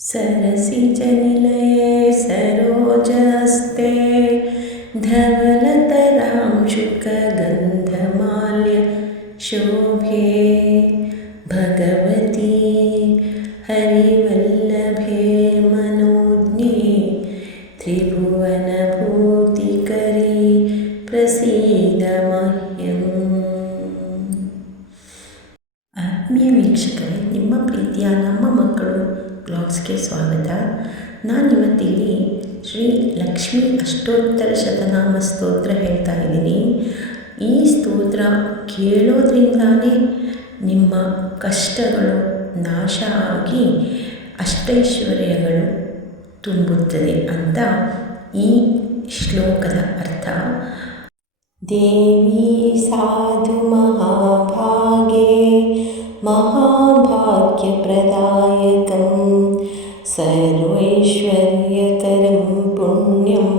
सरसिजनिलये सरोजस्ते धवलतरां शुकगन्धमाल्य शोभे भगवती हरिवल्लभे मनोज्ञे त्रिभुवनभूतिकरी प्रसीद मह्यम्. ಆತ್ಮೀಯ ವೀಕ್ಷಕರೇ, ನಿಮ್ಮ ಪ್ರೀತಿಯ ನಮ್ಮ ಮಕ್ಕಳು ಬ್ಲಾಗ್ಸ್ಗೆ ಸ್ವಾಗತ. ನಾನಿವತ್ತಿಲ್ಲಿ ಶ್ರೀ ಲಕ್ಷ್ಮೀ ಅಷ್ಟೋತ್ತರ ಶತನಾಮ ಸ್ತೋತ್ರ ಹೇಳ್ತಾ ಇದ್ದೀನಿ. ಈ ಸ್ತೋತ್ರ ಕೇಳೋದ್ರಿಂದಾನೇ ನಿಮ್ಮ ಕಷ್ಟಗಳು ನಾಶ ಆಗಿ ಅಷ್ಟೈಶ್ವರ್ಯಗಳು ತುಂಬುತ್ತದೆ ಅಂತ ಈ ಶ್ಲೋಕದ ಅರ್ಥ. ದೇವಿ ಸಾಧು ಮಹಾಭಾಗೆ ಮಹಾಭಾಗ್ಯಪ್ರದಾಯಕಂ ಸರ್ವೈಶ್ವರ್ಯಕರಂ ಪುಣ್ಯಂ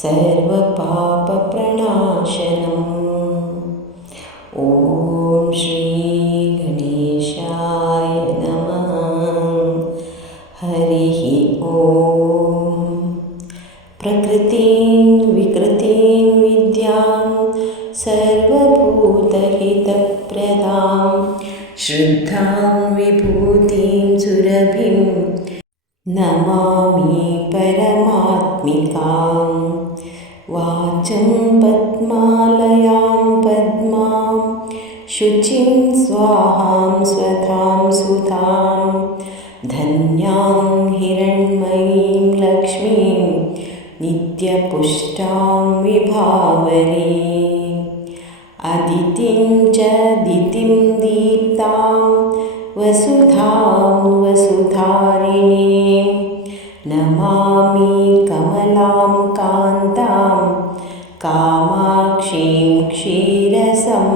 ಸರ್ವಪಾಪಪ್ರಣಾಶನಂ. ಓಂ ಶ್ರೀ ಗಣೇಶಾಯ ನಮಃ. ಹರಿ ಓಂ. ಪ್ರಕೃತಿಂ ವಿಕೃತಿಂ ವಿದ್ಯಾಂ ಸರ್ವಭೂತಹಿತಪ್ರದಾಂ ಶುದ್ಧಾಂ ವಿಭೂತಿಂ ಸುರಭಿಂ ನಮಾಮಿ ಪರಮಾತ್ಮಿಕಾಂ. ವಾಚಂ ಪದ್ಮಾಲಯಾಂ ಪದ್ಮಾಂ ಶುಚಿಂ ಸ್ವಾಹಾಂ ಸ್ವಧಾಂ ಸುಧಾಂ ಧನ್ಯಾಂ ಹಿರಣ್ಮಯೀಂ ಲಕ್ಷ್ಮೀಂ ನಿತ್ಯಪುಷ್ಟಾಂ ವಿಭಾವರೀಂ. ಅದಿತಿಂ ಚ ದಿತಿಂ ದೀಪ್ತಾಂ ವಸುಧಾಂ ವಸುಧಾರಿಣೀಂ ನಮಾಮಿ ಕಮಲಾಂ ಕಾಂತಾಂ ಕಾಮಾಕ್ಷೀಂ ಕ್ಷೀರಸಂಭವಾಂ.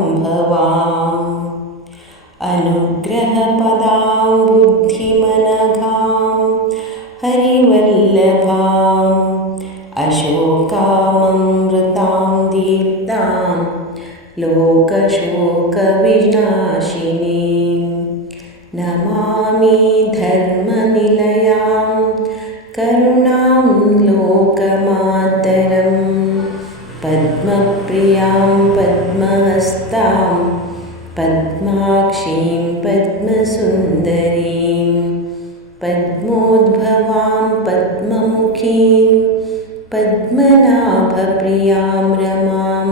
ಅನುಗ್ರಹಪದಾಂ ಬುದ್ಧಿಮನಘಾಂ ಹರಿವಲ್ಲಭಾಂ ಅಶೋಕಾಮೃತಾಂ ದೀಪ್ತಾಂ ಲೋಕಶೋಕವಿನಾಶಿನೀಂ ನಮಾಮಿ ಧರ್ಮನಿಲಯಾಂ ಕರುಣಾಂ ಲೋಕಮಾತರಂ ಪದ್ಮಪ್ರಿಯಾಂ ಪದ್ಮಹಸ್ತಾಂ ಪದ್ಮಾಕ್ಷೀಂ ಪದ್ಮಸುಂದರೀಂ ಪದ್ಮೋದ್ಭವಾಂ ಪದ್ಮಮುಖೀಂ ಪದ್ಮನಾಭಪ್ರಿಯಾಂ ರಮಾಂ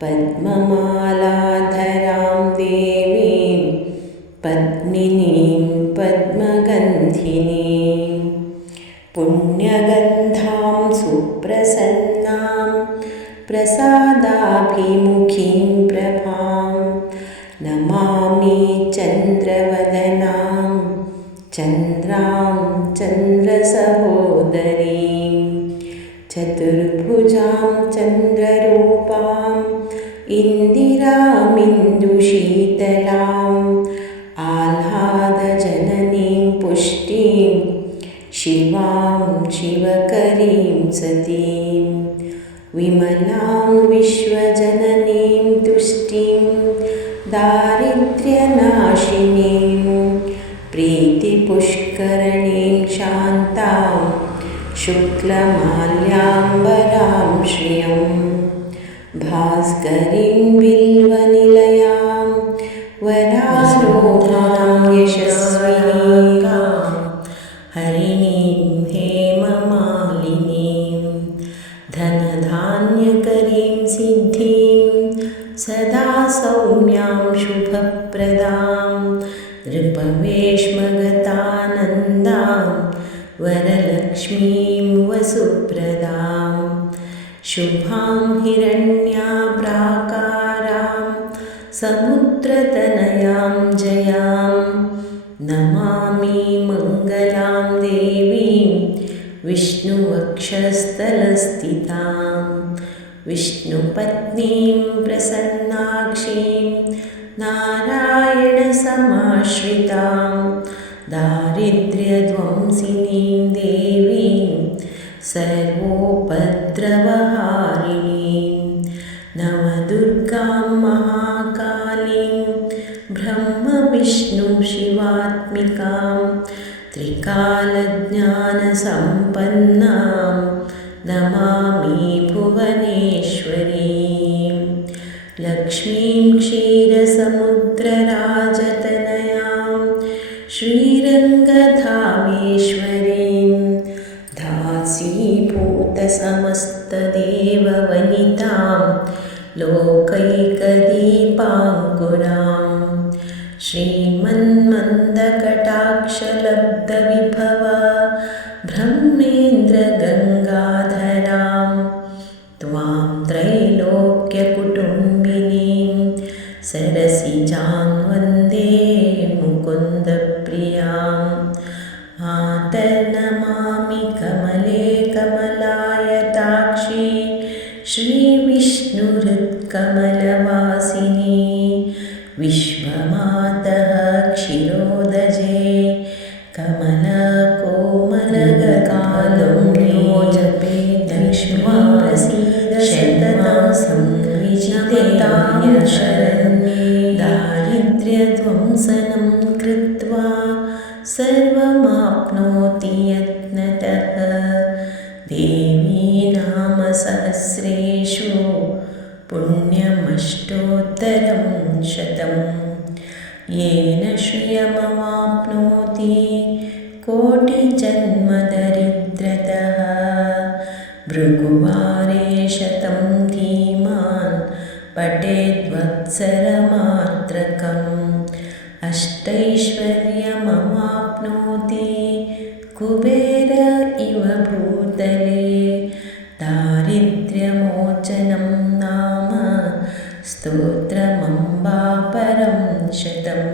ಪದ್ಮಮಾಲಾಧರಾಂ ದೇವೀಂ ಪದ್ಮಿನೀಂ ಪದ್ಮಗಂಧಿನೀಂ ಪುಣ್ಯಗಂಧಾಂ ಸುಪ್ರಸನ್ನಾಂ ಪ್ರಸಾದಾಭಿಮುಖೀಂ ಪ್ರಭಾಂ ನಮಾಮಿ ಚಂದ್ರವದನಾಂ ಚಂದ್ರಾಂ ಚಂದ್ರಸಹೋದರೀಂ ಚತುರ್ಭುಜಾಂ ಚಂದ್ರರೂಪಾಂ ಇಂದಿರಾಮಿಂದುಶೀತಲಾಂ ಆಹ್ಲಾದಜನನೀಂ ಪುಷ್ಟೀಂ ಶಿವಾಂ ಶಿವಕರೀಂ ಸತೀಂ ವಿಮಲಾಂ ವಿಶ್ವಜನನೀಂ ತುಷ್ಟೀಂ ದಾರಿದ್ರ್ಯನಾಶಿನೀಂ ಪ್ರೀತಿಪುಷ್ಕರಣೀಂ ಶಾಂತಾಂ ಶುಕ್ಲಮಾಲ್ಯಾಂಬರಾಂ ಶ್ರಿಯಂ ಭಾಸ್ಕರೀಂ ಬಿಲ್ವನಿಲಯಾಂ ವರಾರೋಹಾಂ ಯಶಸ್ವಿನೀಂ ಹರಿಣೀಂ ಹೇಮಮಾಲಿನೀಂ ಧನಧಾನ್ಯಕರೀಂ ಸಿದ್ಧಿಂ ಸದಾ ಸೌಮ್ಯಾಂ ಶುಭಪ್ರದಾಂ ನೃಪವೇಶ್ಮಗತಾನಂದಾಂ ವರಲಕ್ಷ್ಮೀಂ ವಸುಪ್ರದಾಂ ಶುಭಾಂ ಹಿರಣ್ಯಾಭ್ರಾಕಾರಾಂ ಸಮುದ್ರತನಯಾಂ ಜಯಾಂ ನಮಾಮಿ ಮಂಗಲಾಂ ದೇವೀಂ ವಿಷ್ಣುವಕ್ಷಸ್ಥಲಸ್ಥಿತಾಂ ವಿಷ್ಣುಪತ್ನೀಂ ಪ್ರಸನ್ನಾಕ್ಷೀಂ ನಾರಾಯಣಸಮಾಶ್ರಿತಾಂ ದಾರಿದ್ರ್ಯಧ್ವಂಸಿನೀಂ ದೇವೀಂ ಸರ್ವೋಪದ್ರವಹಾರಿಣೀಂ ನವದುರ್ಗಾಂ ಮಹಾಕಾಲೀಂ ಬ್ರಹ್ಮ ವಿಷ್ಣು ಶಿವಾತ್ಮಿಕಾಂ त्रिकालज्ञानसम्पन्नां नमामि भुवनेश्वरीं लक्ष्मीं क्षीरसमुद्रराजतनयां श्रीरङ्गधामेश्वरीं दासीभूतसमस्तदेववनितां लोकैकदीपाङ्कुरां श्रीमन्मन्दकटाक्षलब्धविभव ब्रह्मेन्द्रगङ्गाधरां त्वां त्रैलोक्यकुटुम्बिनीं सरसिजां वन्दे मुकुन्दप्रियां मातर्नमामि कमले कमलायताक्षी श्रीविष्णुहृत्कमलवासिनी विश्वमातः क्षीरोदजे कमलकोमलगकालं जपे लक्ष्मी प्रसीद शतदा संविजितेतां शरण्ये दारिद्र्यध्वंसनं कृत्वा सर्वमाप्नोति यत्नतः देवी नामसहस्रेषु पुण्यमष्टोत्तरं शतम् येन श्रियमवाप्नोति कोटिजन्मदरिद्रतः भृगुवारे शतं धीमान् पठेद्वत्सरमात्रकम् अष्टैश्वर्यमवाप्नोति कुबेर इव भूतले दारिद्र्यमोचनं नाम स्तोत्रमम्बा परं शतम्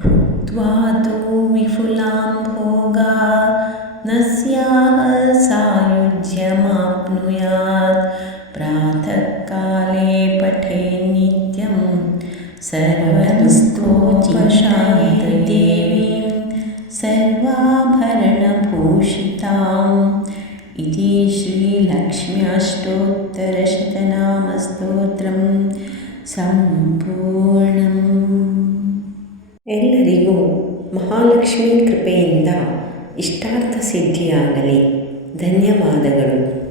भुक्त्वा तु विपुलां भोगा न स्याः सायुज्यमाप्नुयात् प्रातःकाले पठेन्नित्यं सर्वदुस्तोपशान्त देवीं सर्वाभरणभूषिताम् इति श्रीलक्ष्म्याष्टोत्तरशतनामस्तोत्रं ಸಂಪೂರ್ಣಂ. ಎಲ್ಲರಿಗೂ ಮಹಾಲಕ್ಷ್ಮಿ ಕೃಪೆಯಿಂದ ಇಷ್ಟಾರ್ಥ ಸಿದ್ಧಿಯಾಗಲಿ. ಧನ್ಯವಾದಗಳು.